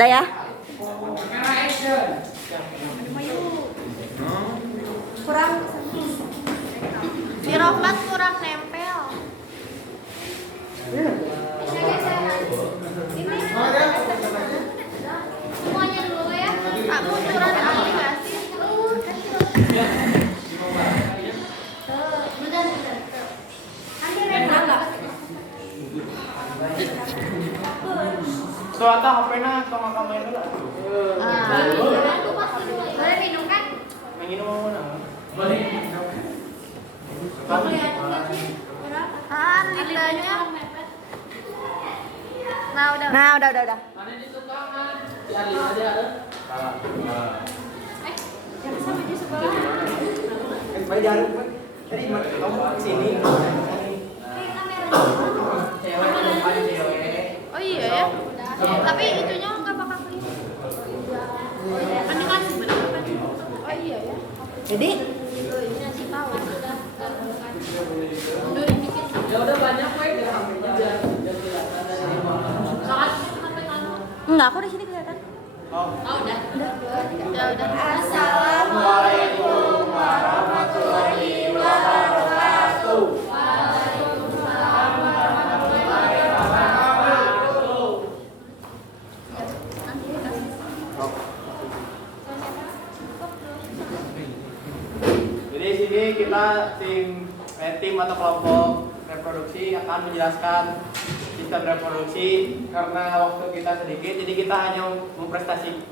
Dah ya. Kurang si Rohmat kurang nempel. Semuanya dulu ya. Kamu curhat aplikasi. Soalnya HP-nya tong kamera dulu. Boleh minum kan? Minum mana? Lilanya. Nah, udah. Nah, udah. Yang sama di sebelah. Baik jarum, tadi kamu kesini. Oh iya ya. Tapi itunya nggak bakal kelihatan. Kan ini kan sebenarnya kan. Oh iya ya. Jadi Kasih tahu. Ya udah banyak weh di HP-nya biar kelihatan dari mana. enggak, aku di sini kelihatan. Oh udah. Ya udah. Assalamualaikum warahmatullahi wabarakatuh. Jadi sini kita tim atau kelompok reproduksi akan menjelaskan sistem reproduksi karena waktu kita sedikit, jadi kita hanya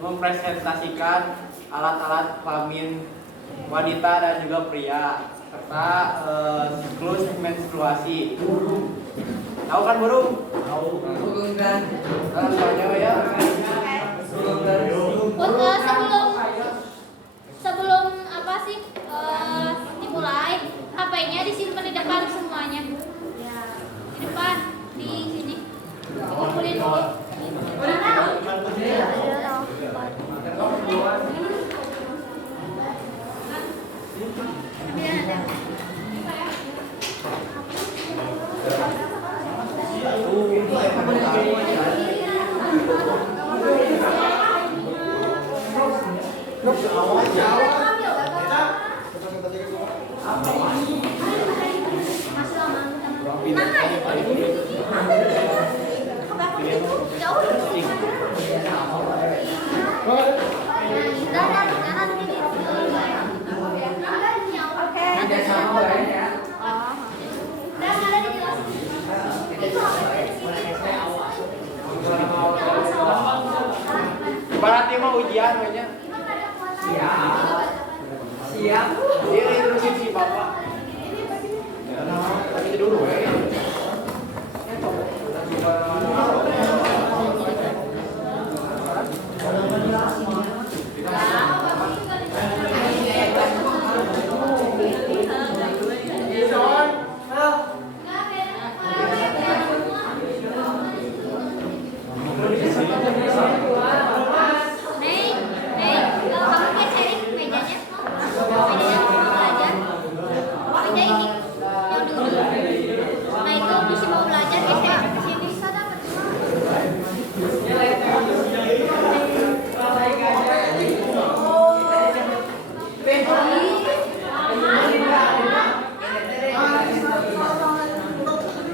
mempresentasikan alat-alat kelamin wanita dan juga pria serta siklus menstruasi. Tahu kan burung? Tahu. Kan soalnya ya. Sebelum apa sih dimulai, HP-nya disimpan di depan semuanya. Di depan, di sini. Dikumpulin dulu. Berarti mau ujian aja. Siap. Ini instruksi si Bapak. Tapi dulu ya.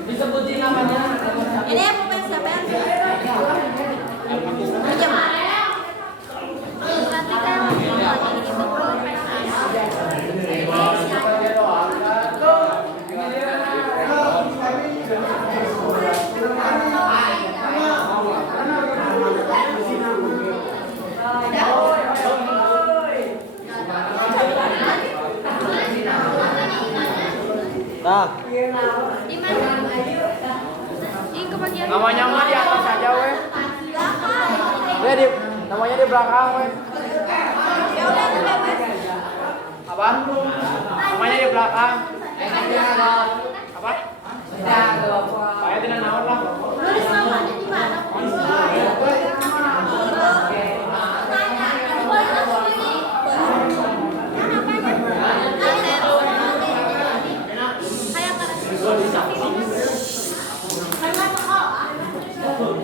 Disebutin namanya. Ini yang pemain siapa yang? Pinjam. Nanti kan Nah, di mana? Di kebagian namanya mah di atas aja weh. Di namanya di belakang weh. Apa? Namanya di belakang. Apa? Saya tidak naon lah. Nulis namanya di mana?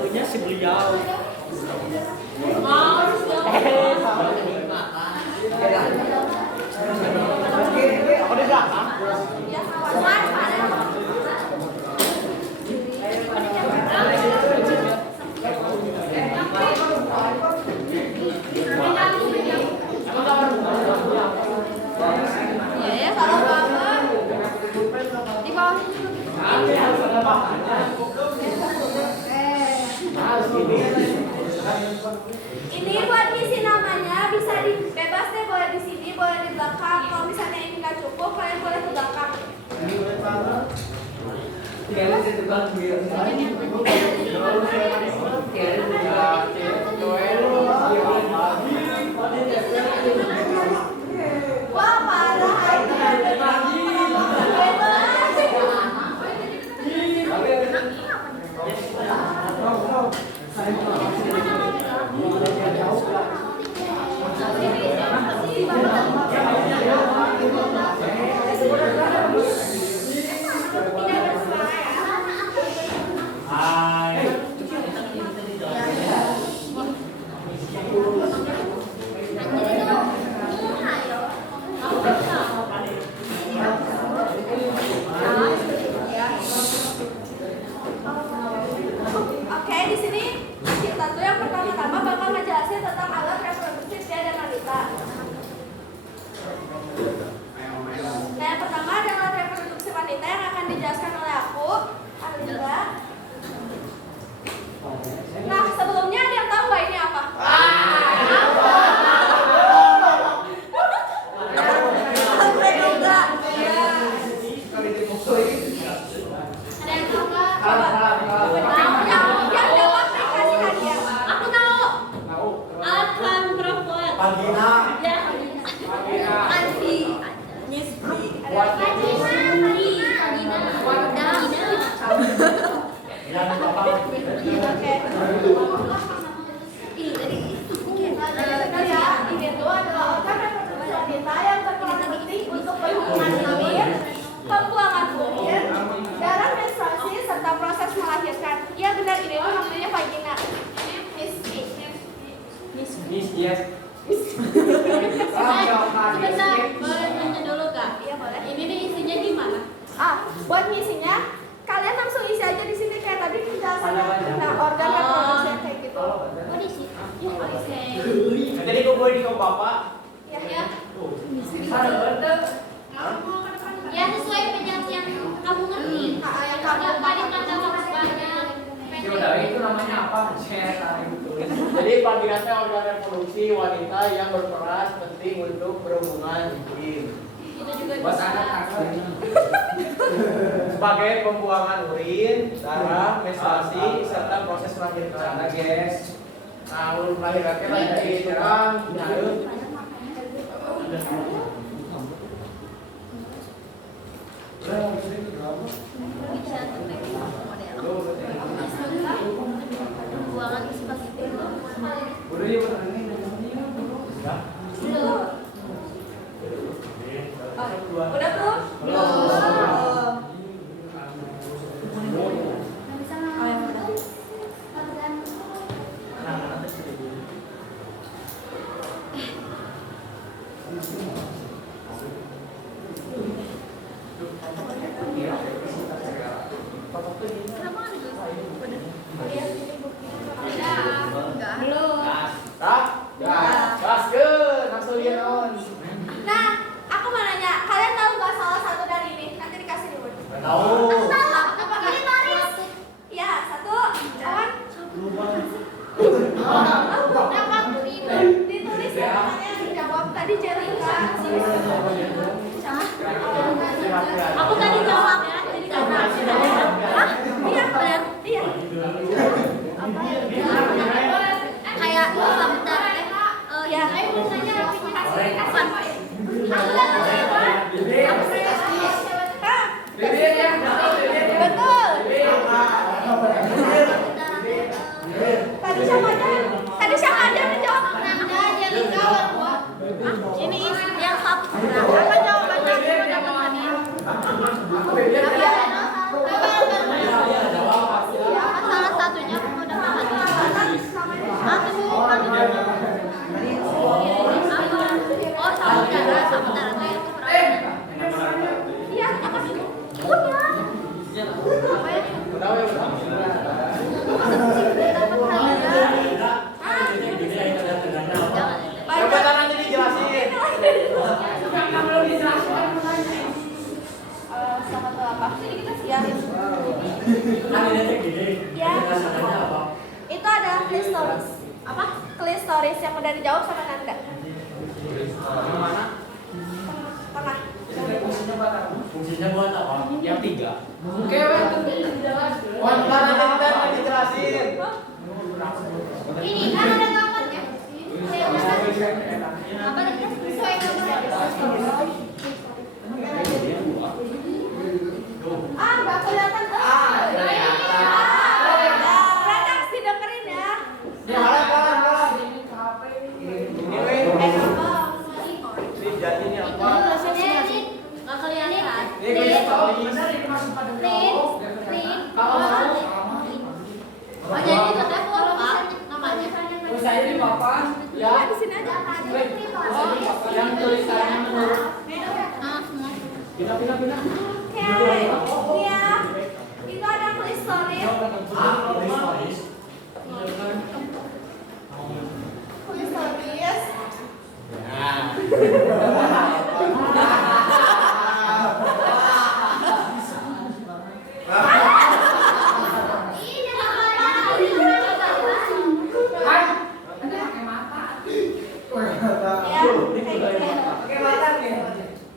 Punya si beliau. Kalian itu kan biar Wah, parah. Oke, di sini kita tuh yang pertama-tama bakal ngejelasin tentang alat reproduksi pria dan wanita. Nah, yang pertama adalah alat reproduksi wanita yang akan dijelaskan oleh aku, Alinda. Nah, sebelumnya ada yang tahu nggak ini apa? Ada yang tahu nggak? Yang jawab dikasih hadiah. Aku tahu. Alat kelamin perempuan. Vagina. Ya. Anti. Ini tuh adalah organ reproduksi wanita yang berperan penting untuk perlindungan kelamin, pembuangan urin, darah menstruasi serta proses melahirkan. Ya benar, ini tuh namanya vagina. yes. Sebentar, boleh tanya dulu kak? Iya boleh. Ini nih isinya gimana? Buat ngisinya kalian langsung isi aja di sini kayak tadi penjelasannya. Nah, organ reproduksi yang kayak gitu. Oh di sini. Oke. Jadi gue boleh di bapak. Ya. Ya sesuai penjelasan yang kamu ngerti. Yang Kamu kamu tadi kata bagus banyak. Ya udah, itu namanya apa? Share itu. Jadi vagina organ reproduksi wanita yang berperan penting untuk berhubungan intim. Itu juga Buat bisa. anak-anak. Sebagai pembuangan urin, darah, menstruasi, serta proses melahirkan. Sana guys. Nah, ulun melahirkan lah dari tukang, nyarut. Pembuangan spasitik. Udah ya benar ini. Udah tuh? Belum. Nah, aku mau nanya, kalian tahu nggak salah satu dari ini? Nanti dikasih di word. Tahu. Iya, satu. Awan. Ditulis ya, namanya dijawab. Tadi Jelika. Aku tadi jawab ya. Jadi Hah? Iya, benar. Iya. kayak sebentar deh. Ya. Betul. Tadi siapa aja yang jawab? Ini yang satu. Apa jawabannya? Salah satunya aku udah makan. Oh, saudara tuh itu berapa? Iya, apa sih? Punya. Tahu ya, tahu. Coba nanti dijelasin. Sama tuh apa? Ya. Ya. Itu ada klistoris. Apa? Klistoris yang udah dijawab sama Nanda. Yang mana? Tengah. Fungsinya buat apa? Yang 3. Oke, dijelaskan. Karena dijelasin. Ini kan ada gambarnya. Apa nih? Sesuai gambarnya. Nggak kelihatan. Redaksi dengerin ya. Pelan. Ini weh. Jadi ini apa? Nggak kelihatan. Ini kuis story. Oh jadi itu teh apa namanya? Saya di papan. Ya. Di sini aja. Yang tulisannya menurut. Semua. Pindah. Oke. Ini ya. Itu ada klistoris. Klistoris. Ya, kayak gitu.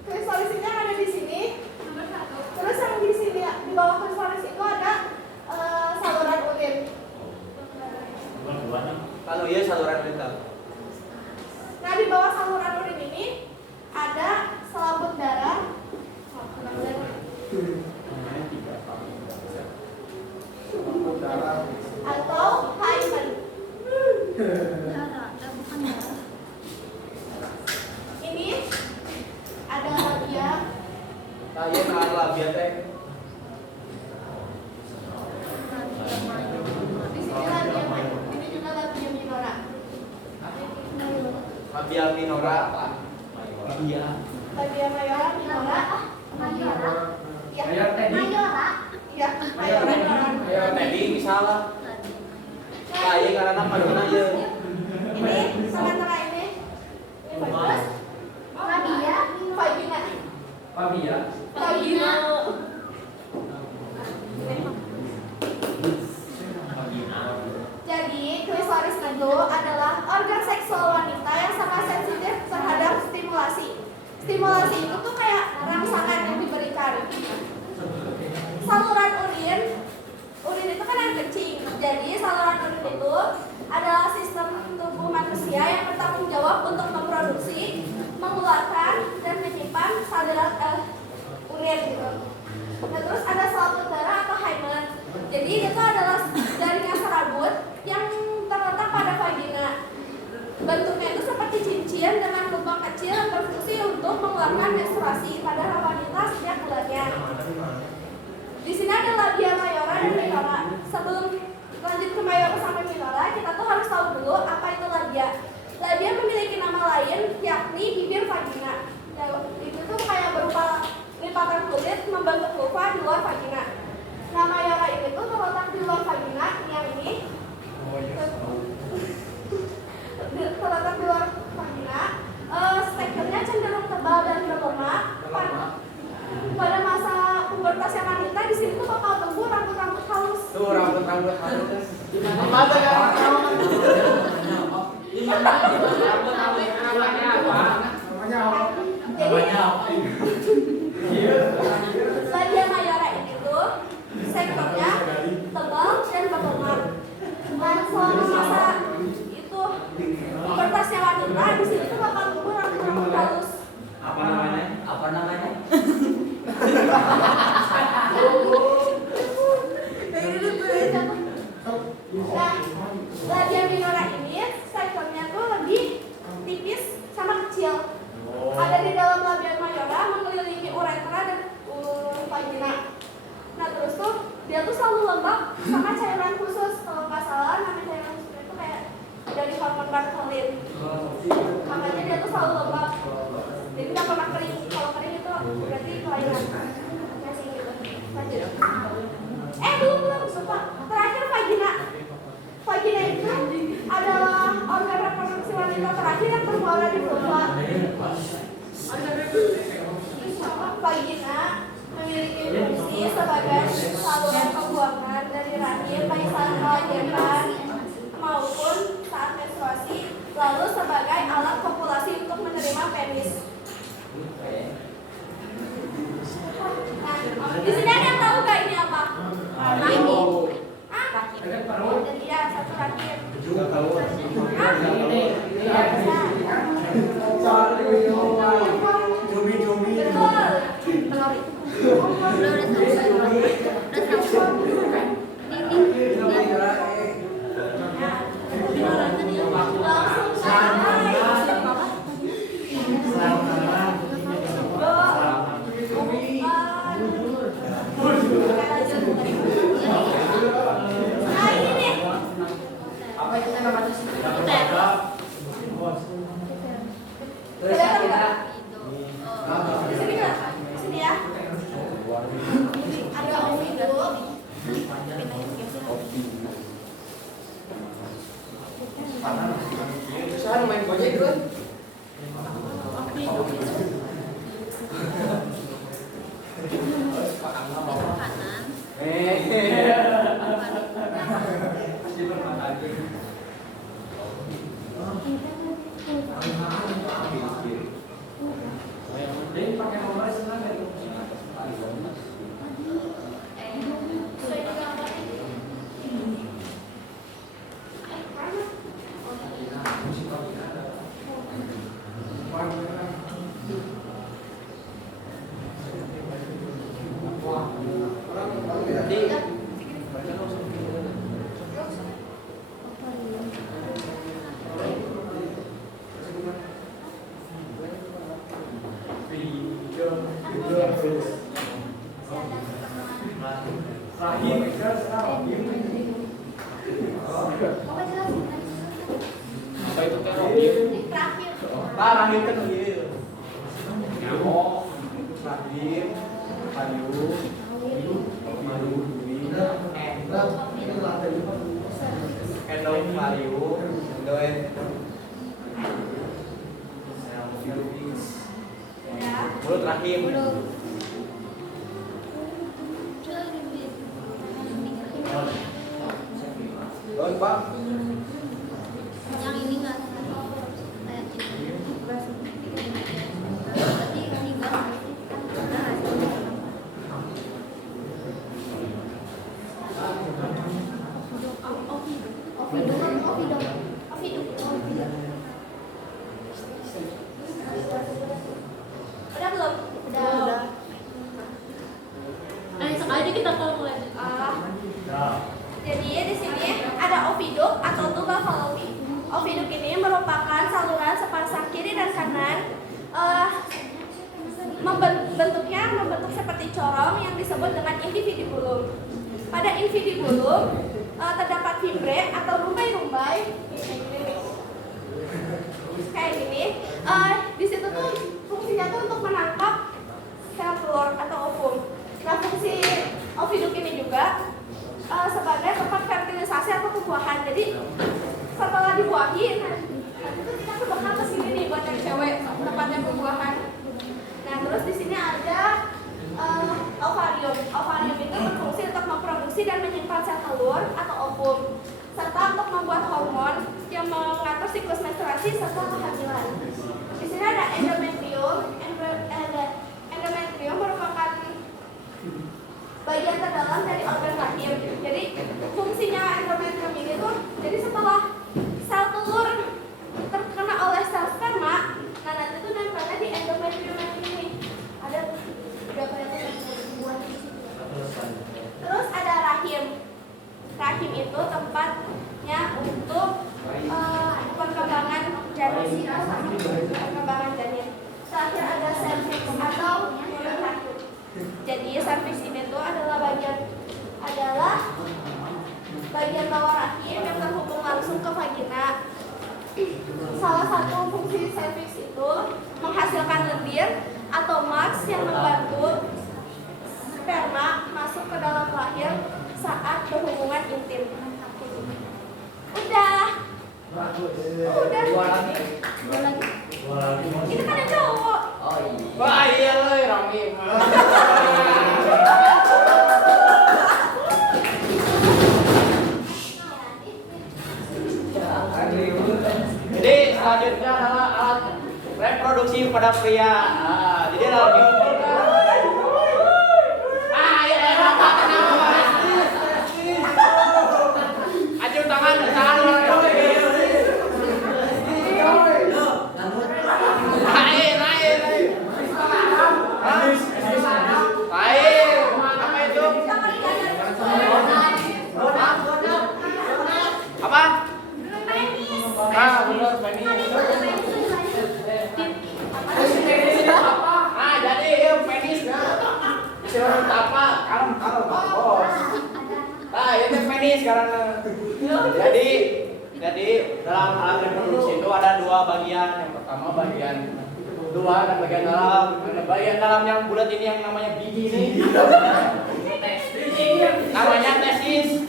Klistoris ini yang ada di sini. Terus yang di sini di bawah klistoris itu ada saluran urin. Kalau iya saluran lintas. Nah di bawah saluran urin ini ada selaput darah. Atau hymen. Ini ada labia. Nah, iya kan labia teh. Di sini labia, ini juga labia minora. Labia minora. Iya. Labia mayora minora. Ya. Mayor Teddy. Ya, mayora minora. Ayo tadi misalnya. Kayak karena pagina aja. Ini tengah-tengah ini. Ini bagus. Labia, vagina. Fabia. Vagina. Jadi, klitoris itu adalah organ seksual wanita yang sangat sensitif terhadap stimulasi. Stimulasi itu tuh kayak rangsangan yang diberikan. Saluran urin itu kan air kencing. Jadi, saluran urin itu adalah sistem tubuh manusia yang bertanggung jawab untuk memproduksi, mengeluarkan, dan menyimpan urin gitu. Nah, terus ada selaput darah atau hymen. Jadi itu adalah jaringan serabut yang terletak pada vagina. Bentuknya itu seperti cincin dengan lubang kecil yang berfungsi untuk mengeluarkan menstruasi pada wanita setiap bulannya. Di sini ada labia mayora dan minora. Sebelum lanjut ke mayora sampai minora, kita tuh harus tahu dulu apa itu labia. Labia memiliki nama lain yakni bibir vagina. Itu tuh kayak berupa lipatan kulit membentuk vulva di luar vagina. Nah, mayora ini tuh terletak di luar vagina, yang ini terletak di luar vagina. Spektrumnya cenderung tebal dan berlemak. Pada masa pubertasnya wanita di sini tuh bakal tumbuh rambut-rambut halus. Tuh rambut-rambut halus. Mata ya. Namanya apa? Labia mayora ini tuh sektornya tebal dan berlemak. Dan selama masa itu pubertasnya wanita di sini tuh bakal tumbuh rambut-rambut halus. Apa namanya? Apa namanya? Nah, labia minora ini sektornya tuh lebih tipis sama kecil. Ada di dalam labia mayora mengelilingi uretra dan vagina. Nah terus tuh dia tuh selalu lembab sama cairan khusus. Kalau nggak salah nama cairan khusus itu kayak dari hormon Bartholin. Makanya dia tuh selalu lembab. Jadi nggak pernah kering. Kalau kering itu berarti kelainan. Masih gitu. Lanjut. Belum lupa. Terakhir vagina. Vagina itu adalah organ reproduksi wanita terakhir yang bermuara di vulva. Vagina memiliki fungsi sebagai saluran pembuangan dari rahim baik saat melahirkan maupun saat menstruasi, lalu sebagai alat kopulasi untuk menerima penis. Terus kita Di sini nggak? Di sini ya. Ada oviduk. Saya main gojek kan? Kanan. Apa itu teroris? Terakhir. Rahim kan iya. Nyamuk, rahim, kayu, endovarium, mulut rahim. Daun Pak. Yang ini nggak kayak gini. Berarti tiga. Udah belum? Udah. Sekali kita kalkulasi. Jadi di sini ada oviduk atau tubal falopi. Oviduk ini merupakan saluran sepasang kiri dan kanan. Bentuknya membentuk seperti corong yang disebut dengan infundibulum. Pada infundibulum terdapat fibre atau rumbai-rumbai kayak gini. Di situ tuh fungsinya tuh untuk menangkap sel telur atau ovum. Nah, fungsi oviduk ini juga sebagai tempat fertilisasi atau pembuahan. Jadi setelah dibuahi, nanti tuh kita tuh bakal ke sini nih buat yang cewek tempatnya pembuahan. Nah, terus di sini ada ovarium. Ovarium itu berfungsi untuk memproduksi dan menyimpan sel telur atau ovum, serta untuk membuat hormon yang mengatur siklus menstruasi serta kehamilan. Di sini ada endometrium. Endometrium merupakan bagian terdalam dari organ rahim. Jadi fungsinya endometrium ini tuh, jadi setelah sel telur terkena oleh sel sperma, nah nanti tuh nempelnya di endometrium ini. Ada berapa yang buat di situ. Terus ada rahim. Rahim itu tempatnya untuk perkembangan janin sama perkembangan janin. Terakhir ada serviks atau mulut rahim. Jadi serviks ini tuh adalah bagian bawah rahim yang terhubung langsung ke vagina. Salah satu fungsi serviks itu menghasilkan lendir atau maks yang membantu sperma masuk ke dalam rahim saat berhubungan intim. Udah. Dua lagi. Itu kan yang cowok. Oh iya. Wah iya loh Rami. Jadi selanjutnya adalah alat reproduksi pada pria. Jadi dalam ajun tangan Naik. Apa itu? Apa? Benar penis. Jadi penis. Siapa apa? Kalau bos. Itu penis karena. Jadi Jadi dalam alat reproduksi itu ada dua bagian. Yang pertama bagian luar dan bagian dalam. Bagian dalam yang bulat ini yang namanya biji ini. Namanya tesis.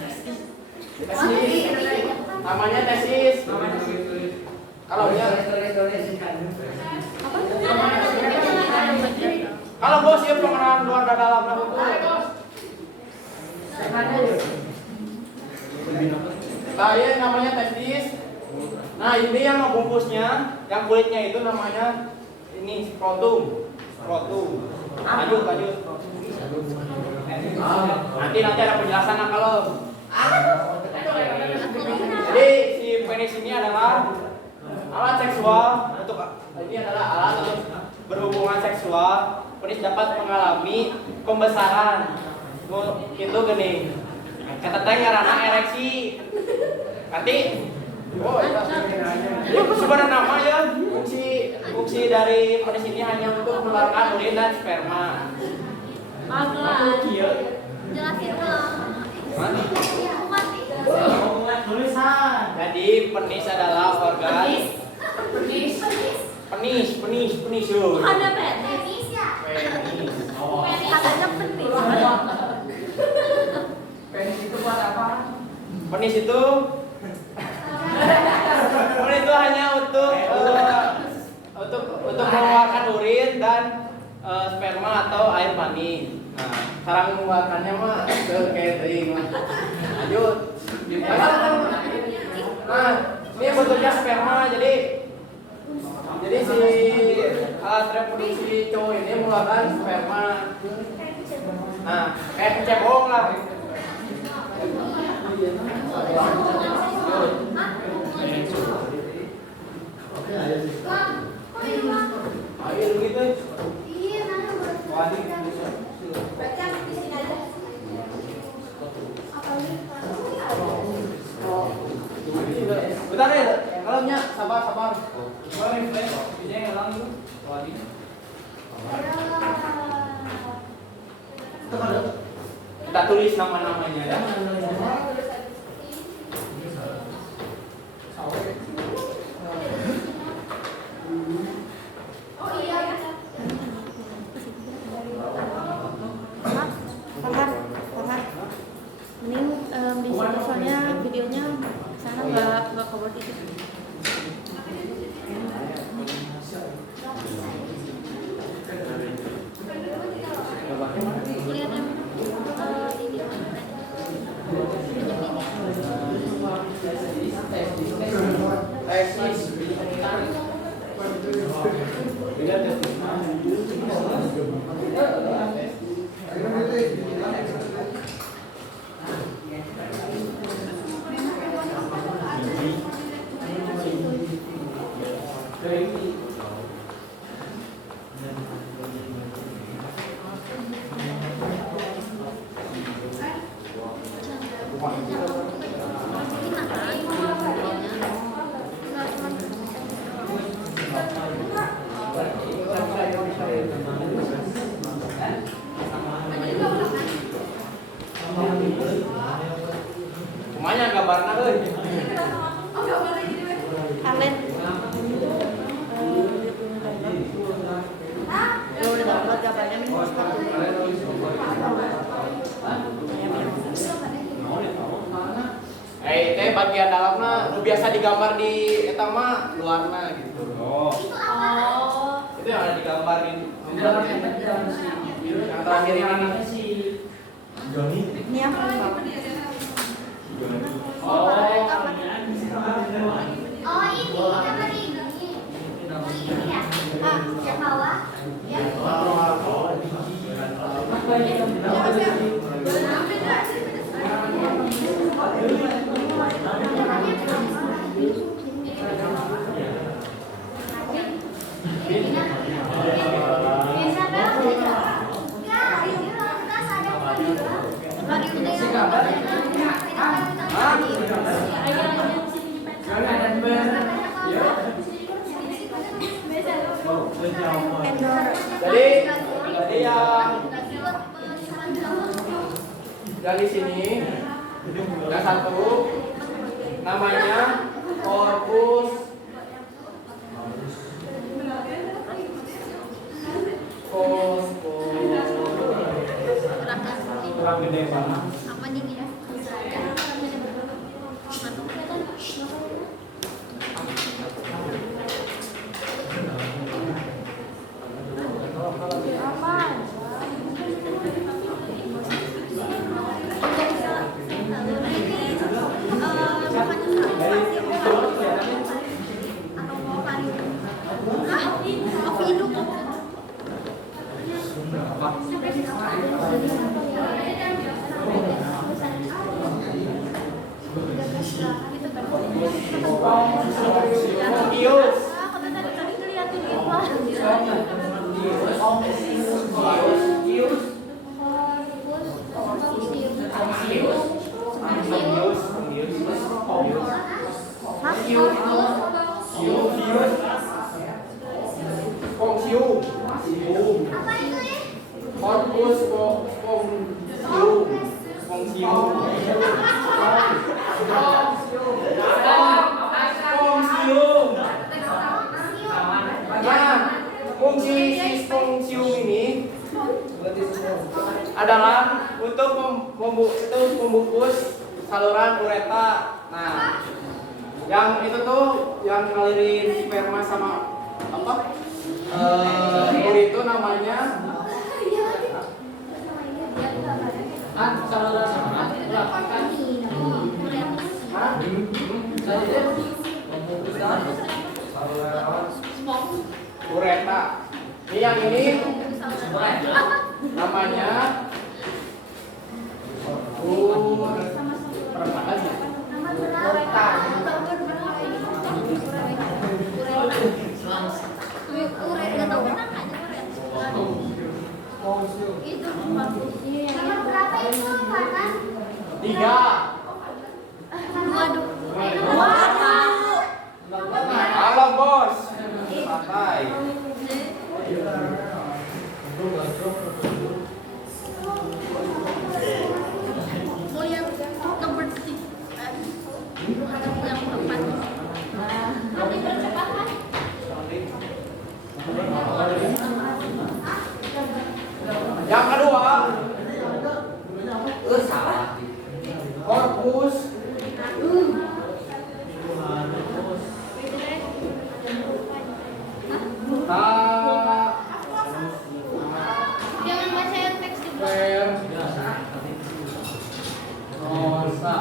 Namanya tesis. Kalau bos ya pengenalan luar dan dalam itu. Nah, ini namanya tesis. Nah, ini yang ngebungkusnya, yang kulitnya itu namanya ini skrotum. Skrotum. Lanjut. Nanti ada penjelasan kalau. Jadi si penis ini adalah alat seksual untuk alat untuk berhubungan seksual. Penis dapat mengalami pembesaran. Itu gini. Kata ngaranna ereksi. Nanti sebenarnya nama ya fungsi dari penis ini hanya untuk mengeluarkan urin dan sperma. Jelasin Tulisan. Jadi penis adalah organ. Penis. Ada penis ya? Katanya penis. Penis itu buat apa? Penis itu hanya untuk mengeluarkan urin dan sperma atau air mani. Nah, cara mengeluarkannya mah kayak tadi mah. Lanjut. Nah, ini bentuknya sperma jadi si alat reproduksi cowok ini mengeluarkan sperma. Nah, kayak kecebong lah. Ayo gitu. Bentar ya, ngelamnya sabar. Bisa ngelam itu. Kita tulis nama-namanya ya. Mending di sini soalnya videonya sana nggak cover itu. Semuanya gambarna euy. Kalian udah dapat gambarnya nih. Teh bagian dalamna nu biasa digambar di eta mah luarna gitu. Itu yang ada digambar di yang terakhir ini. Ini yang Oh ini apa nih? Ini ya? Yang bawah? Ya. Jadi yang di sini yang satu namanya corpus kurang gede banget. Apa nih ya? Spongius. Corpus fungsi spongium ini adalah untuk membungkus saluran ureta. Nah, yang itu tuh yang ngalirin sperma sama apa? Itu namanya saluran ureta. Ini yang ini namanya tiga. Halo bos, santai. Yang kedua, corpus Jangan baca yang teks di bawah. Vernosa.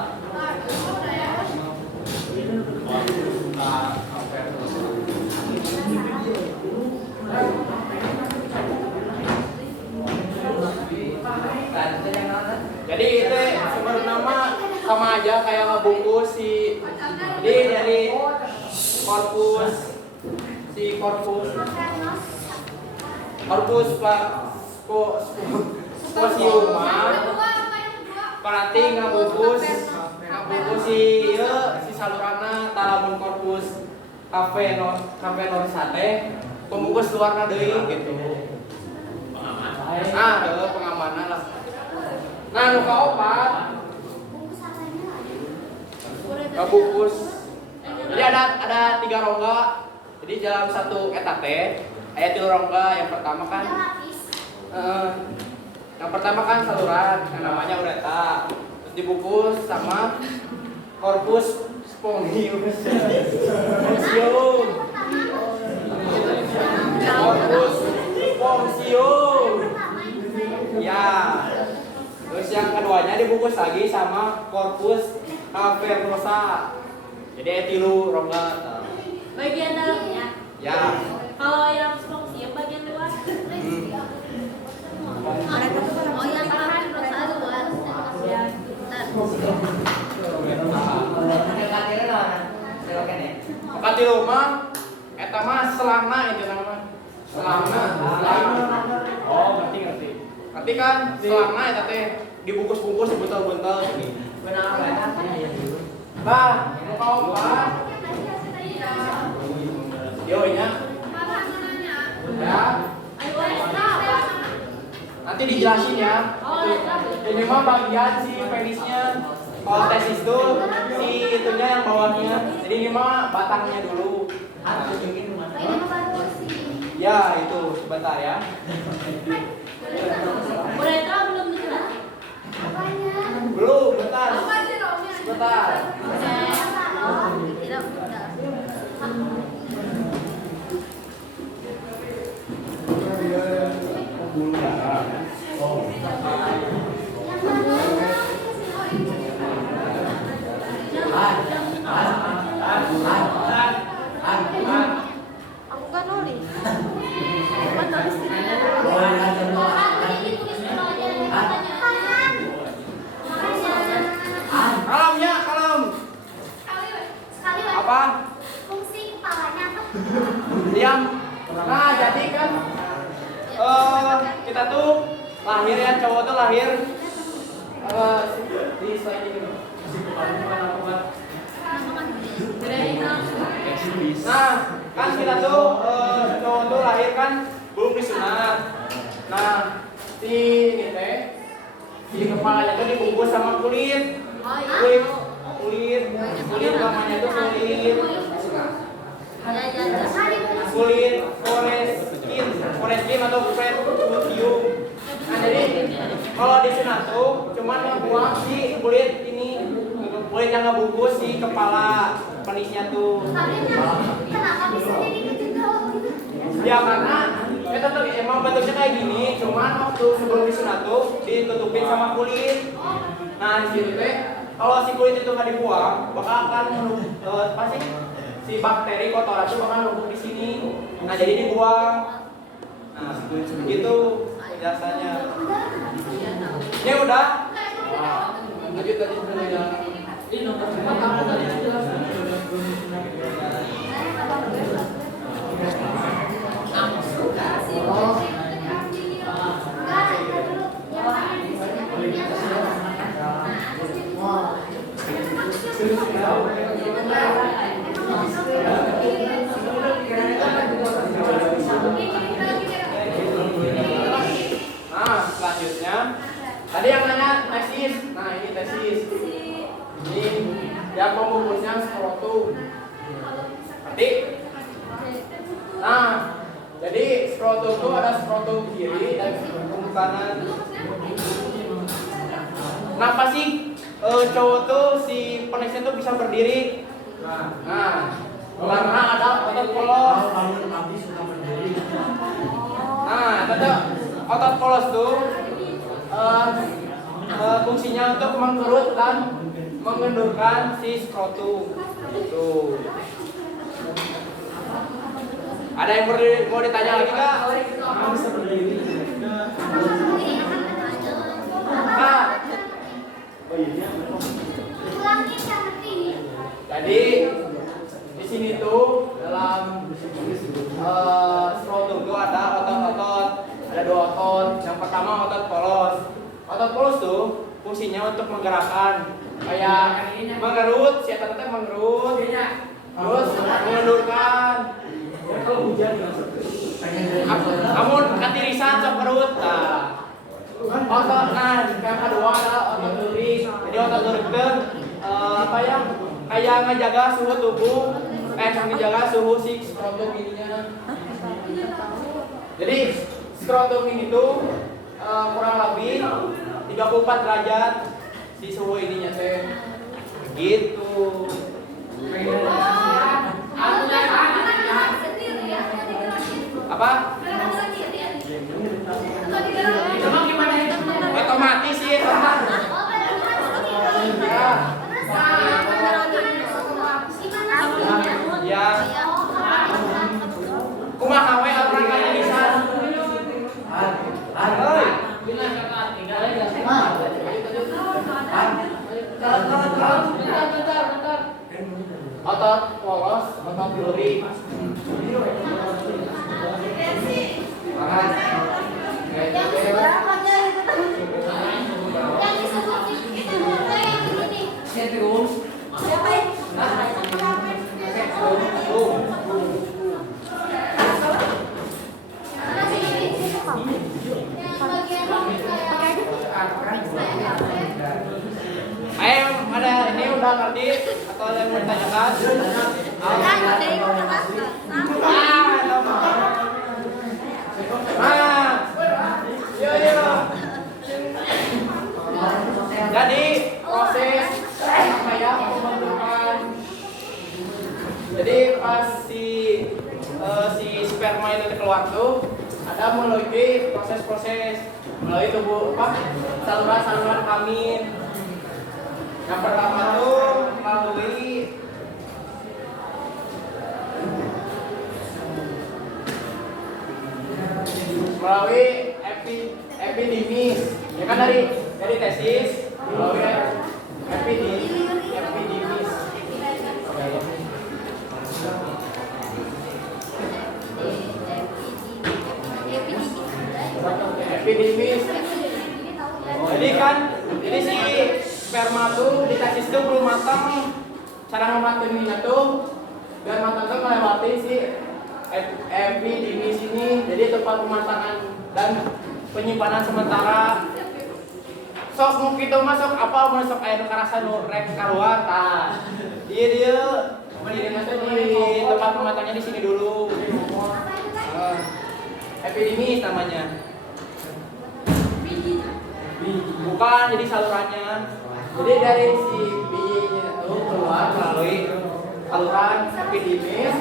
Jadi itu sumber nama sama aja kayak ngebungkus jadi dari corpus sposiuma berarti ngabungkus si salurana talamun corpus cavernosate pembungkus luarna deui gitu. Pengamanan lah. Nah, nu kaopat bungkus. Jadi ada 3 rongga. Jadi dalam satu eta teh aya 3 rongga. Yang pertama kan saluran yang namanya ureta. Terus dibungkus sama corpus spongium. Corpus spongium. Ya. Terus yang keduanya dibungkus lagi sama corpus cavernosa. Jadi etilu rongga. Bagian dalamnya. Ya. Kalau yang spongium bagian luar. Oh, yang tahan luar. Di rumah eta mah selana itu namanya. Selana. Oh, ngerti. Ngerti kan? Selana eta teh dibungkus-bungkus buntel-buntel gini. benar Nah, mau apa? Dionya. Ya. Nanti dijelasin ya. Ini mah bagian si penisnya. Kalau tesis tuh si itunya yang bawahnya. Jadi ini mah batangnya dulu. Ini mah baru sih. Ya itu sebentar ya. Udah itu belum dijelas. Apanya? Belum, bentar. Apa sih romnya? Bentar. Tidak mudah. Aku kan nulis. Kalem ya, kalem. Apa? Fungsi kepalanya apa? Diam. Nah, jadi kan kita tuh lahir ya, cowok tuh lahir di slide ini. Nah, kan kita tuh cowok tuh lahir kan belum disunat. Nah, si ini teh si kepalanya tuh dibungkus sama kulit. Kulit namanya tuh kulit foreskin atau pretium. Nah, jadi kalau di sunat tuh cuman ngebuang si kulit yang ngebungkus si kepala penisnya tuh. Kenapa bisa jadi kecil gitu? Ya karena kita tuh emang bentuknya kayak gini, cuman waktu sebelum disunat tuh ditutupin sama kulit. Nah di situ teh kalau si kulit itu nggak dibuang, bakal akan pasti si bakteri kotoran itu bakal numpuk di sini. Nah jadi dibuang. Nah begitu penjelasannya. Ini udah. Lanjut tadi sebenarnya. Ini nomor berapa tadi jelas. Nah, selanjutnya tadi yang nanya tesis. Nah, ini tesis. Ini yang pembungkusnya skrotum. Ngerti? Nah, jadi skrotum itu ada skrotum kiri dan skrotum kanan. Kenapa sih cowok tuh si penisnya tuh bisa berdiri? Nah, karena ada otot polos. Nah, tetap otot polos tuh fungsinya untuk mengkerut dan mengendurkan si skrotum. Tuh. Ada yang mau ditanya lagi nggak? Nah, jadi di sini tuh dalam skrotum tuh ada otot-otot, ada dua otot. Yang pertama otot polos. Otot polos tuh fungsinya untuk menggerakkan, kayak mengerut, siapa tetap mengerut, terus mengendurkan. Namun katirisan sok perut. Otot yang kedua adalah otot duri. Jadi otot duri itu kayak ngejaga suhu tubuh, ngejaga suhu si skrotum ininya. Jadi skrotum ini tuh kurang lebih 34 derajat si suhu ininya teh. Gitu. Apa? Emang gimana itu? Otomatis sih, teman. Ya. Kumaha we orang kaya bisa. Hei. Otot polos, otot duri. Yang disebut itu foto yang ini. ditanyakan? Nah, dari kertas. Jadi proses apa ya pembentukan. Jadi pas si sperma itu keluar tuh ada melalui proses-proses melalui tubuh saluran-saluran kelamin. Yang pertama tuh melalui epidimis, ya kan dari tesis melalui epidimis. Epidimis. Jadi si sperma tuh di tesis tuh belum matang. Cara mematanginya tuh biar matang tuh melewati si epidimis ini. Jadi tempat pematangan dan penyimpanan sementara. Sok mungkin tuh masuk apa masuk air karasa nu rek keluar tah. Dia nanti di tempat pematangnya di sini dulu. Epidimis namanya. Bukan, jadi salurannya. Jadi dari si bijinya itu keluar melalui saluran epidimis.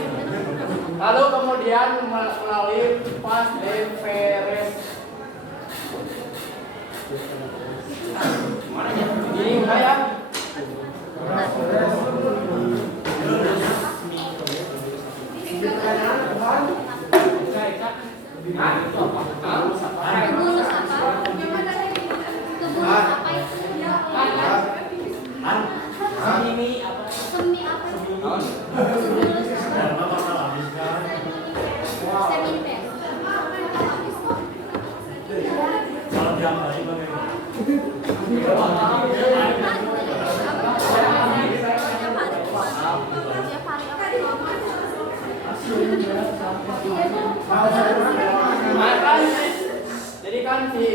Lalu kemudian melalui vas deferens. Mana ya? Ini enggak ya? Kebulus apa? Kebulus apa itu? Ini apa? Semi apa? Kebulus semintes. Jadi kan si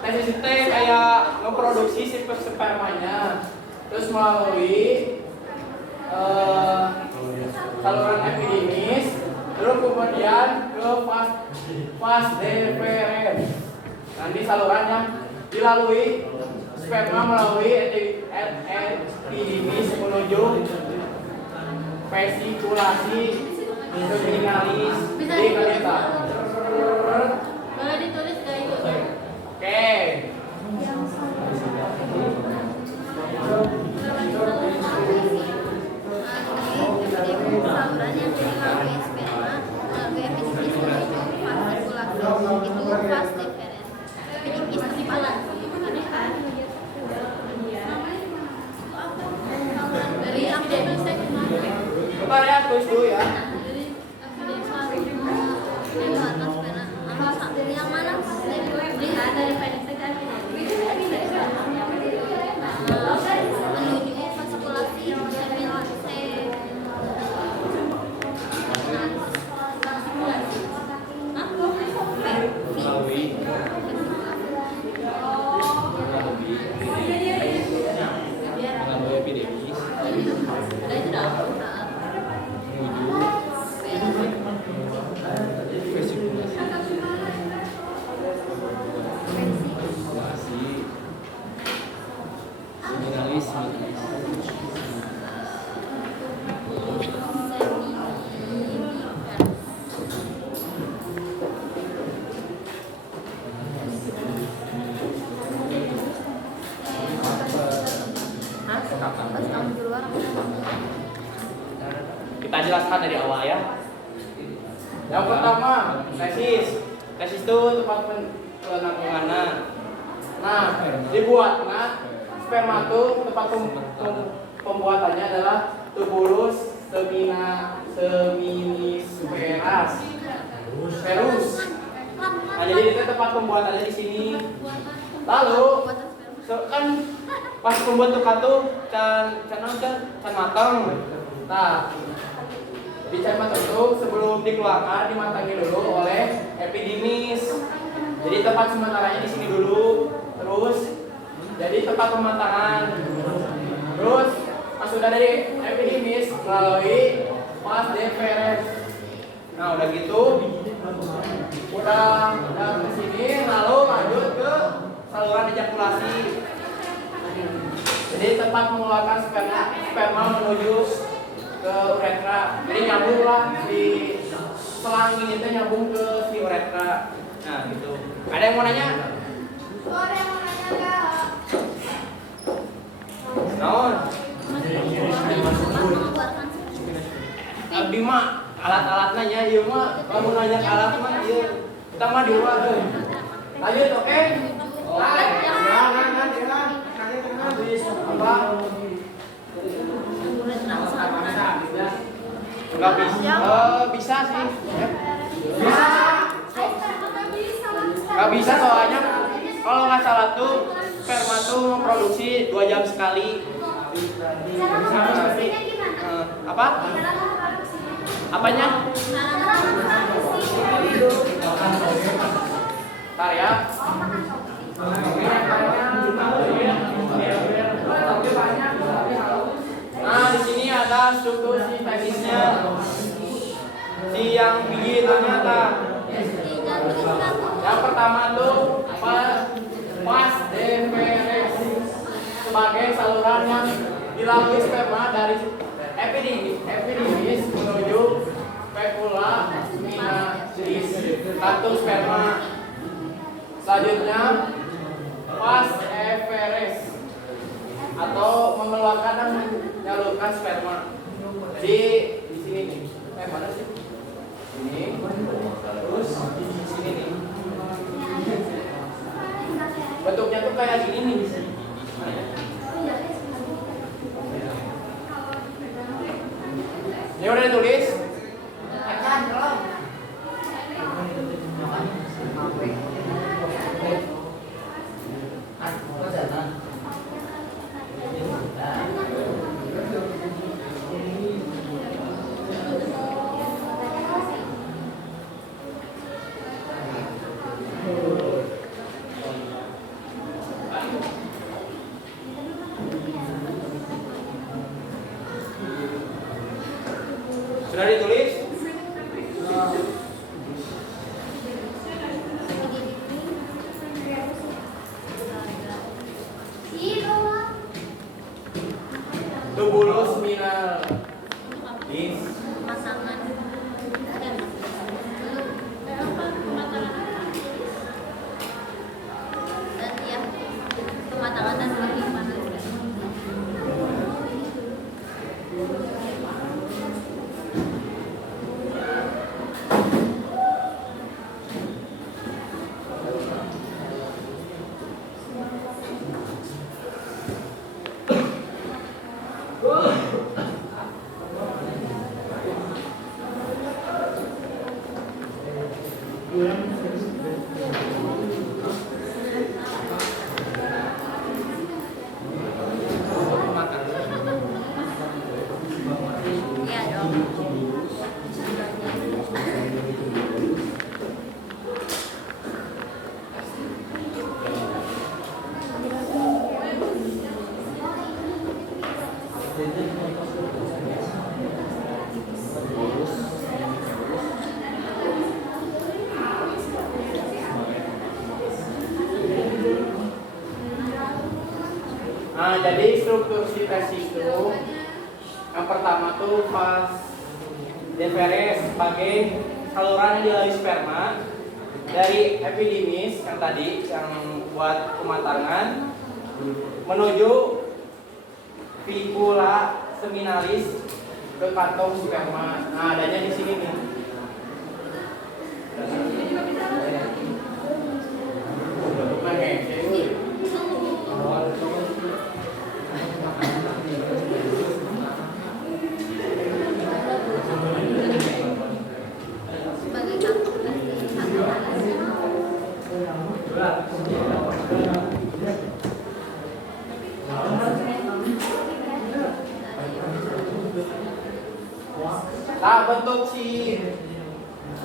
tesis itu kayak memproduksi si spermanya, terus melalui saluran epidimis, terus kemudian ke vas deferens. Nanti saluran yang dilalui sperma melalui epidimis menuju vesikulasi terminalis di kalita. Boleh ditulis gak itu? Oke. Saluran yang dilalui sperma melalui epidimis menuju vesikulasi itu vas deferens. Epidimis terpalan. Dari epidimis Bentar ya, tulis dulu ya. yang mana? Lihat dari pendek ke menuju vesikulasi Kita jelaskan dari awal ya. Yang pertama, tesis. Tesis itu tempat penanggunganan. Nah, dibuatnya sperma itu tempat pembuatannya adalah tubulus seminisferas. Ferus. Nah, jadi itu tempat pembuatannya di sini. Lalu kan pas pembentukan tuh can matang. Nah, di can matang tuh sebelum dikeluarkan dimatangi dulu oleh epidimis. Jadi tempat sementaranya di sini dulu. Terus jadi tempat pematangan. Terus sudah dari epidimis melalui vas deferens. Nah udah gitu, udah ke sini lalu lanjut ke saluran ejakulasi. Jadi tempat mengeluarkan sperma menuju ke uretra. Jadi nyambung lah di selang ini tuh nyambung ke si uretra. Nah gitu. Ada yang mau nanya? Ada yang mau nanya nggak? Naon? Abdi mah alat-alatnya iya mah kamu nanya ke alat mah iya kita mah di luar lanjut oke? Apa? Nggak bisa bisa sih bisa nggak bisa soalnya kalau nggak salah tuh sperma tuh memproduksi 2 jam sekali. Cara memproduksinya gimana? Apa? Cara memproduksinya? Apanya? Cara memproduksi. Ntar ya. Nah di sini ada struktur si teknisnya. Si yang biji itu nyata. Yang pertama tuh vas deferens sebagai saluran yang dilalui sperma dari epidimis menuju fecula seminalis kantung sperma. Selanjutnya vas efferens atau mengeluarkan dan menyalurkan sperma. Jadi di sini nih. Mana sih? Ini terus di sini nih. Bentuknya tuh kayak gini nih. Ini udah ditulis? Sudah ditulis? Tubulus minalis. Pematangan. Dan ya pematangan dan bagaimana? Iya dong. Nah, jadi struktur si tesis itu yang pertama tuh vas deferens sebagai saluran yang dilalui sperma dari epidimis yang tadi yang buat pematangan menuju fibula seminalis ke kantong sperma. Nah, adanya di sini nih. Sebagai kantung Nah, bentuk si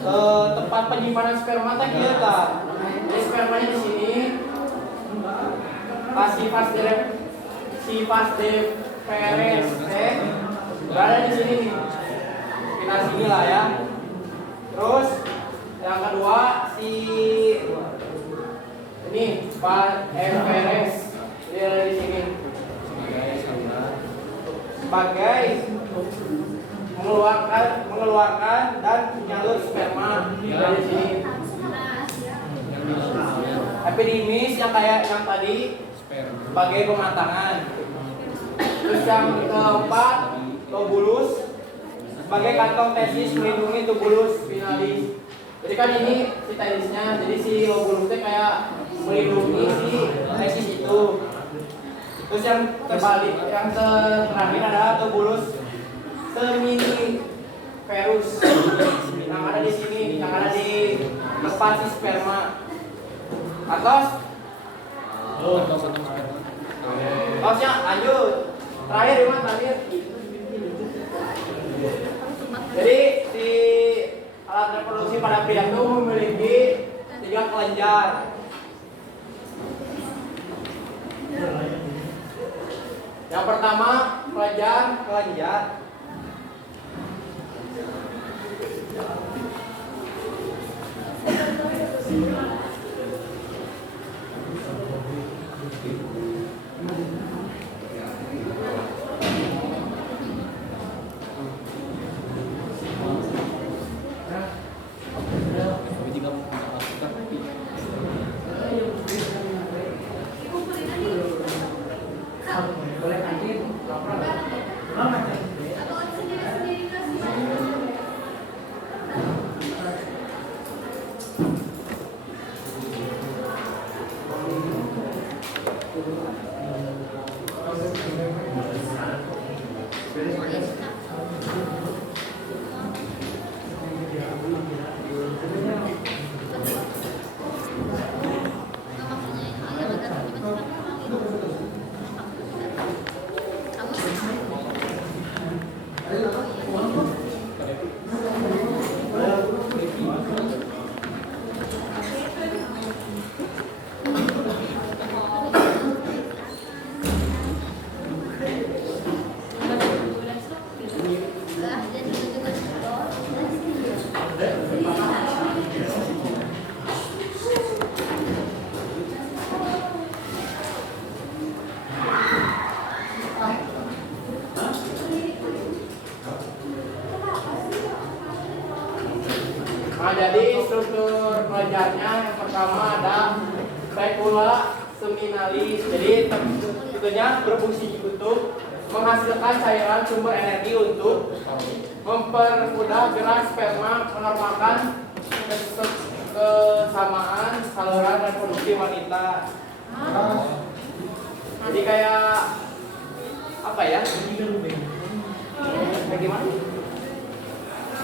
tempat penyimpanan sperma teh kieu tah. Jadi spermanya di sini. Pas si vas Perez berada di sini nih, sekitar sini lah ya. Terus yang kedua si ini Pak Perez dia ada di sini sebagai mengeluarkan dan menyalur sperma dari sini. Epidimis yang kayak yang tadi sebagai pematangan. Terus yang keempat tubulus sebagai kantong tesis melindungi tubulus spinalis. Jadi kan ini si tesisnya, jadi si lobulusnya kayak melindungi si tesis itu. Terus yang terbalik, yang terakhir adalah tubulus seminiferus yang ada di sini, yang ada di tempat si sperma. Atas, tosnya lanjut. Terakhir Iman, terakhir. Jadi si alat reproduksi pada pria itu memiliki 3 kelenjar. Yang pertama kelenjar. Boleh kantin, Nah, jadi struktur kelenjarnya yang pertama ada specula seminalis. Jadi tentunya berfungsi untuk menghasilkan cairan sumber energi untuk mempermudah gerak sperma, menormalkan kesamaan saluran reproduksi wanita. Jadi kayak apa ya? Kayak gimana?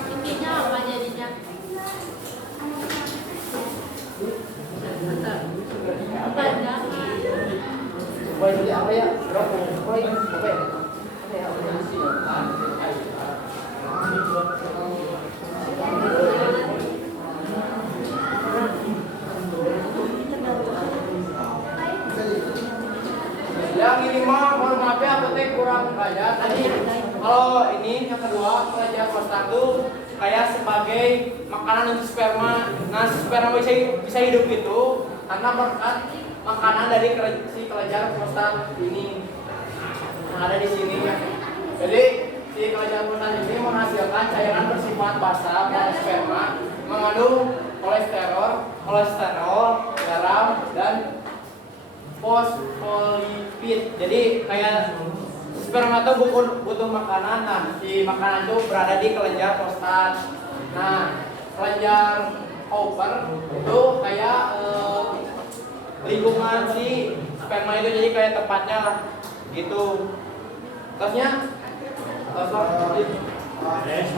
Intinya apa jadinya? Boy, jadi apa ya? Boy, apa ya? Yang ini mah mohon maaf ya, aku teh kurang banyak. Tadi kalau ini yang kedua kelenjar prostat itu kayak sebagai makanan untuk sperma. Nah, sperma bisa hidup itu karena berkat makanan dari si kelenjar prostat ini yang ada di sini. Jadi si kelenjar prostat ini menghasilkan cairan bersifat basah pada sperma, mengandung kolesterol, garam, dan fosfolipid. Jadi kayak sperma itu butuh makanan. Nah, si makanan itu berada di kelenjar prostat. Nah, kelenjar ovar itu kayak lingkungan si sperma itu, jadi kayak tempatnya lah gitu. Terusnya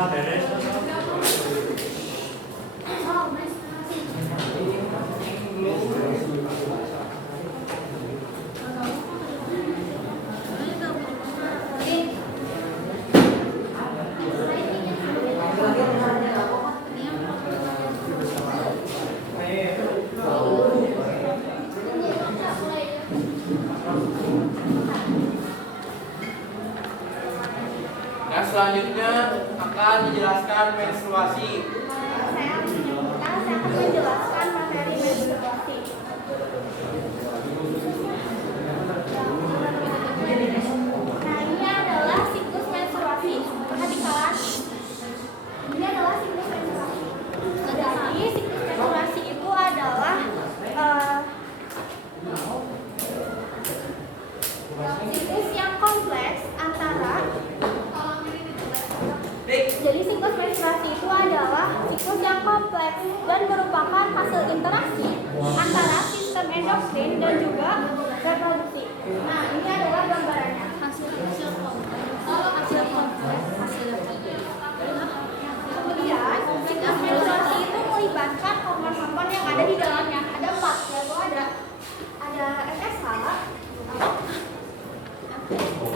beres. selanjutnya akan dijelaskan menstruasi. Saya akan menjelaskan materi menstruasi. Nah, ini adalah siklus menstruasi. Perhatikan. Ini adalah siklus menstruasi. Jadi, siklus menstruasi itu adalah siklus yang kompleks antara Jadi siklus menstruasi itu adalah siklus yang kompleks dan merupakan hasil interaksi antara sistem endokrin dan juga reproduksi. Nah, ini adalah gambarannya. hasil kompleks. Kemudian, siklus menstruasi itu melibatkan hormon-hormon yang ada di dalamnya. Ada 4, yaitu ada FSH,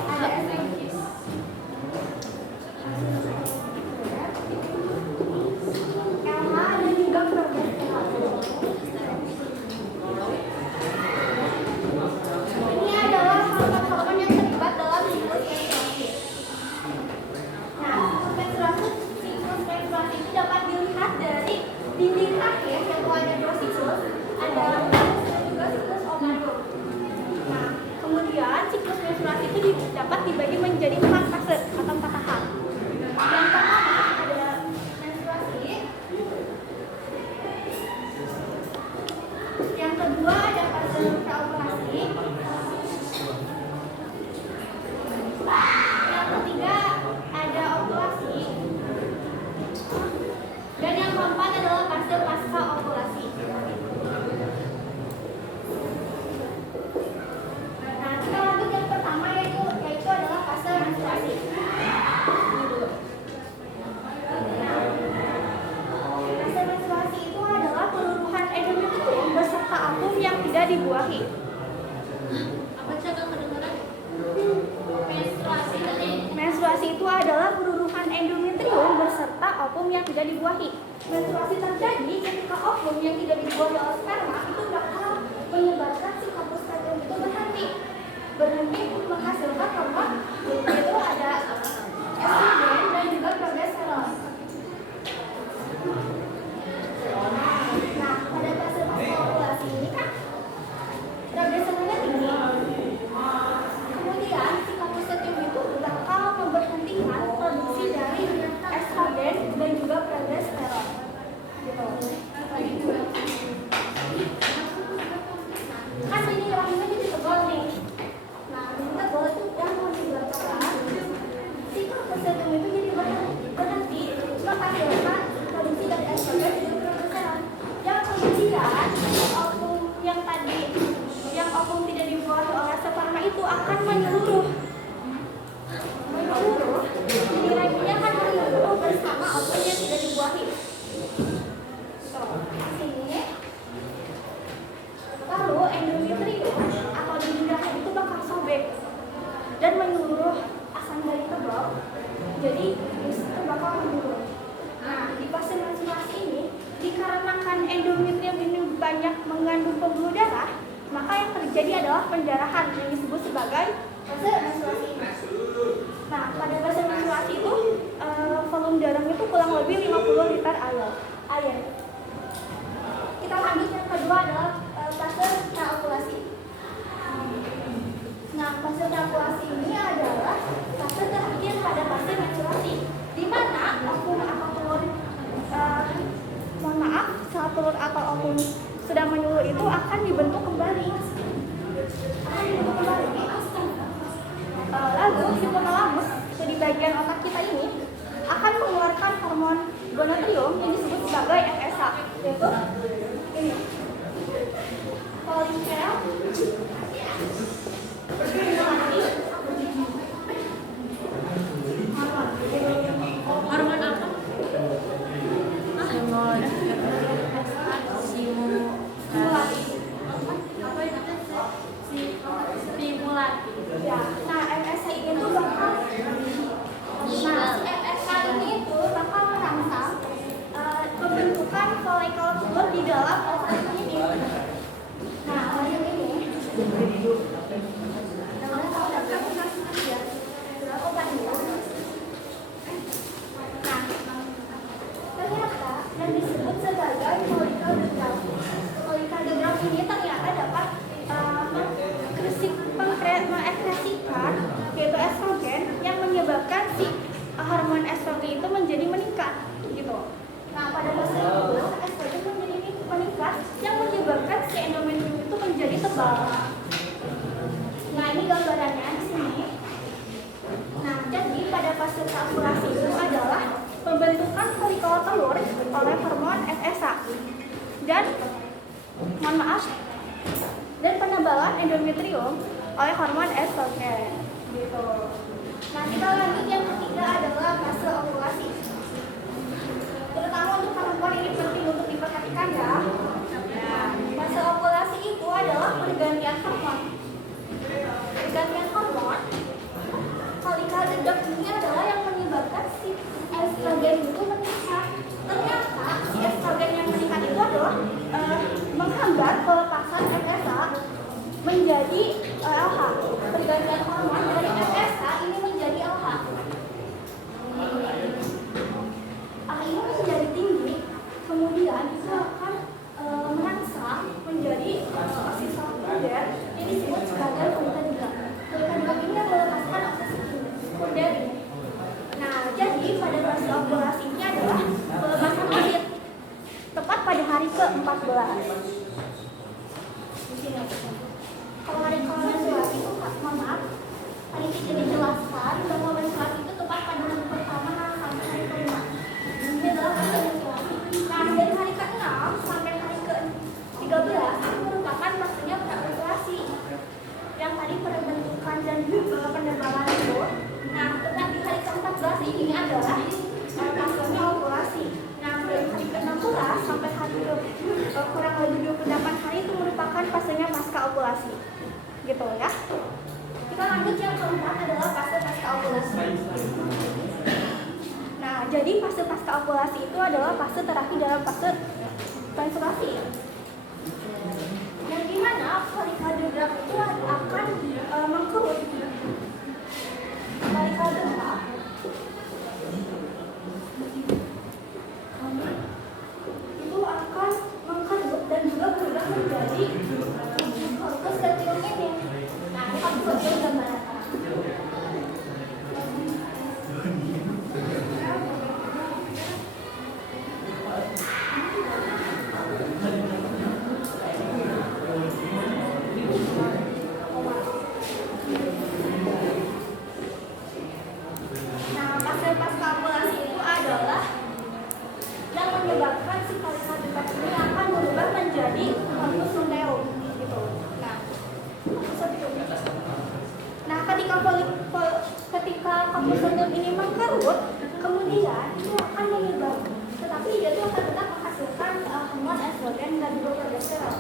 ada FSH, LH, dan juga progesteron. Ini adalah hormon-hormon yang terlibat dalam siklus menstruasi. Nah, siklus menstruasi ini dapat dilihat dari dinding terakhir, yaitu ada 2 siklus, ada uterus dan juga siklus ovarium. Nah, kemudian siklus menstruasi itu dapat dibagi menjadi 4 fase atau 4 tahap. Yang pertama ada menstruasi, yang kedua ada fase praovulasi, yang ketiga ada ovulasi, dan yang keempat adalah fase pasca ovulasi. Nah, kita lanjut yang pertama yaitu adalah fase menstruasi. Fase menstruasi itu adalah peluruhan endometrium beserta ovum yang tidak dibuahi. Apa sih agak kedengeran? Menstruasi tadi. Menstruasi itu adalah peluruhan endometrium beserta ovum yang tidak dibuahi. Menstruasi terjadi ketika ovum yang tidak dibuahi oleh sperma itu bakal menyebabkan si kapustratum itu berhenti menghasilkan hormon, yaitu ada estrogen dan juga progesteron. Nah, pada fase ovulasi ini kan progesteronnya tinggi. Kemudian si kapustratum itu bakal memberhentikan produksi dari estrogen dan juga progesteron. Gitu. Kan ini rahimnya jadi tebal nih. Nah, ini tebal itu yang mau dilakukan. Si kapustratum itu jadi berhenti menghasilkan produksi dari estrogen dan juga progesteron. Yang kemudian ovum yang ovum tidak dibuahi oleh sperma itu akan menyeluruh. Jadi rahimnya akan menyeluruh bersama ovum yang tidak dibuahi. Sini. Lalu endometrium atau dinding rahim itu bakal sobek dan menyeluruh asam dari tebal. Jadi itu bakal menyeluruh. Nah, di fase menstruasi ini dikarenakan endometrium ini banyak mengandung pembuluh darah, maka yang terjadi adalah pendarahan yang disebut sebagai fase menstruasi ini. Nah, pada fase menstruasi itu volume darahnya itu kurang lebih 50 liter air. Kita lanjut yang kedua adalah fase praovulasi. Nah, fase praovulasi ini adalah fase terakhir pada fase menstruasi, di mana ovum atau telur, sel telur atau ovum sedang menyulut itu akan dibentuk kembali. Lalu hipotalamus itu di bagian otak kita ini akan mengeluarkan hormon gonatrium yang disebut sebagai FSH, yaitu ini folikel Hormon apa? Stimulasi. ya. Nah, FSH ini tuh bakal si FSH ini tuh bakal merangsang oleh hormon FSH dan dan penebalan endometrium oleh hormon estrogen gitu. Nah, kita lanjut yang ketiga adalah fase ovulasi. Terutama untuk perempuan ini penting untuk diperhatikan ya. Nah, fase ovulasi itu adalah pergantian hormon. Pergantian hormon, folikel dedak ini adalah yang menyebabkan si estrogen itu meningkat. Ternyata si estrogen yang meningkat itu adalah menghambat pelepasan FSH menjadi LH. Pergantian hormon dari FSH ini menjadi LH. Ini menjadi tinggi, kemudian itu akan merangsang menjadi osis sekunder yang disebut sebagai folikel dedak. Folikel dedak ini yang melepaskan osis sekunder ini. Nah, jadi pada fase ovulasi ini adalah pelepasan osit tepat pada hari ke-14. Di sini. Kalau hari menstruasi itu, maaf, hari ini dijelaskan bahwa menstruasi itu tepat pada hari pertama sampai hari ke-5. Ini adalah fase menstruasi. Nah, dari hari ke-6 sampai hari ke-13 itu merupakan fasenya pra-menstruasi. Yang tadi pembentukan dan penebalan itu. Nah, tetapi hari ke-14 ini adalah fasenya ovulasi. Nah, dari hari ke-16 sampai hari kurang lebih 28 hari itu merupakan fasenya pasca ovulasi. Gitu ya. Kita lanjut yang keempat adalah fase pasca ovulasi. Nah, jadi fase pasca ovulasi itu adalah fase terakhir dalam fase menstruasi. Yang dimana folikel dedak itu akan mengkerut. Folikel dedak itu akan mengkerut dan juga berubah menjadi korpus luteum ini. Nah, ini korpus luteum gambaran. Nah, fase pasca ovulasi itu adalah yang menyebabkan si folikel dedak ini akan berubah menjadi korpus luteum gitu. Nah, korpus luteum. Nah, ketika korpus luteum ini mengkerut, kemudian itu akan menyebabkan, tetapi dia itu akan tetap menghasilkan hormon estrogen dan juga progesteron.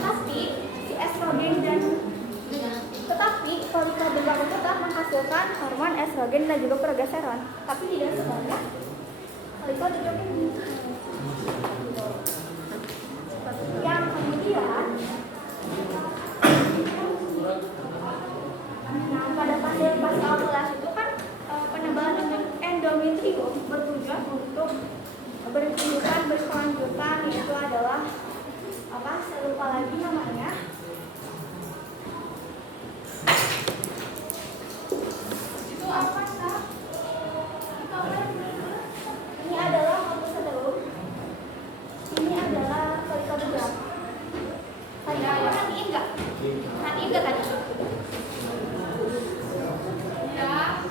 Tapi si estrogen dan folikel dedak itu tetap menghasilkan hormon estrogen dan juga progesteron, tapi tidak sebanyak folikel dedak ini. Yang kemudian, nah, pada fase pasca ovulasi itu kan penebalan endometrium bertujuan untuk berkelanjutan itu adalah apa? Saya lupa lagi namanya. Itu apa sih? Ini adalah korpus luteum. Ini adalah folikel dedak. Tadi apa nantiin nggak? Nantiin nggak tadi? Ya.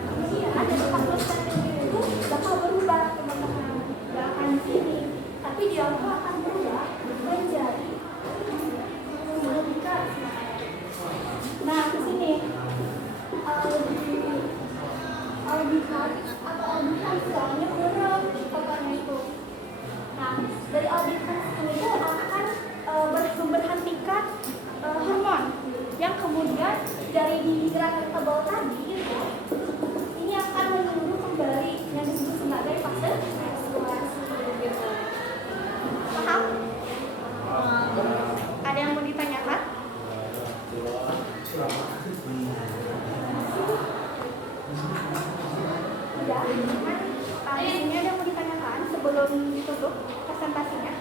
Kemudian ada korpus luteum itu bakal berubah teman-teman. Nggak akan di sini, tapi dia akan berubah menjadi nah ke sini aldehyde atau aldehyde soalnya kurang pokoknya itu. Nah, dari aldehyde itu akan memberhentikan hormon yang kemudian dari gerakan tebal tadi itu ini akan menyeluruh kembali yang disebut sebagai fase menstruasi gitu. Paham? Ada yang mau ditanyakan? Udah, cuman di sini ada yang mau ditanyakan sebelum ditutup presentasinya.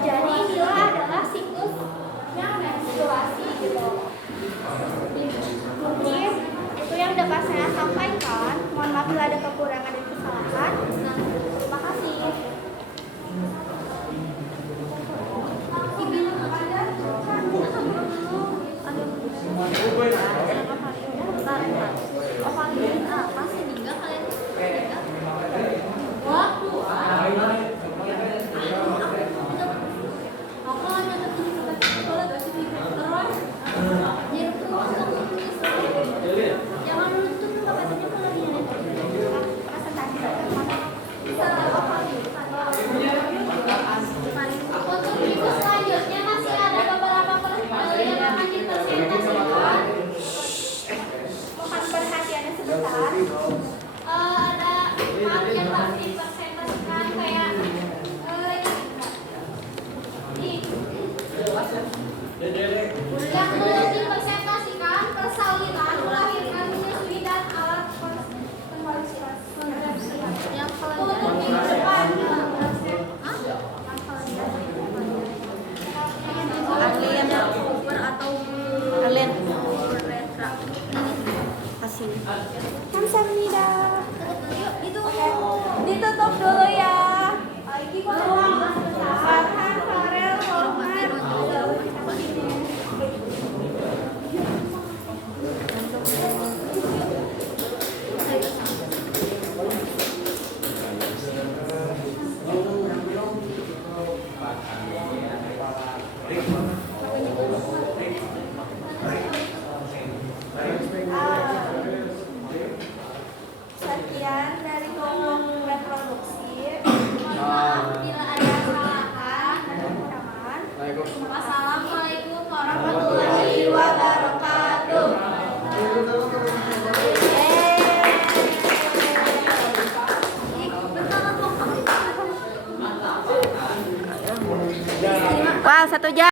Jadi inilah adalah siklusnya menstruasi gitu. Apabila ada kekurangan dan kesalahan, terima kasih. Apa sih enggak kalian? Waktu. Jangan nuntut katanya kalau dia untuk minggu selanjutnya masih ada beberapa yang akan dipresentasikan. Mohon perhatiannya sebentar. Ada hal yang harus dipresentasikan kayak nih. Yang belum dipresentasikan persalinan, melahirkan, menyusui dan alat kontrasepsi. Yang untuk minggu depan. Kamsahamnida. Ditutup dulu ya. Farhan, Farel, Rohman. Sekian dari kelompok reproduksi. Maaf bila ada kesalahan. Kekurangan. Wassalamualaikum warahmatullahi wabarakatuh. Wow, 1 jam.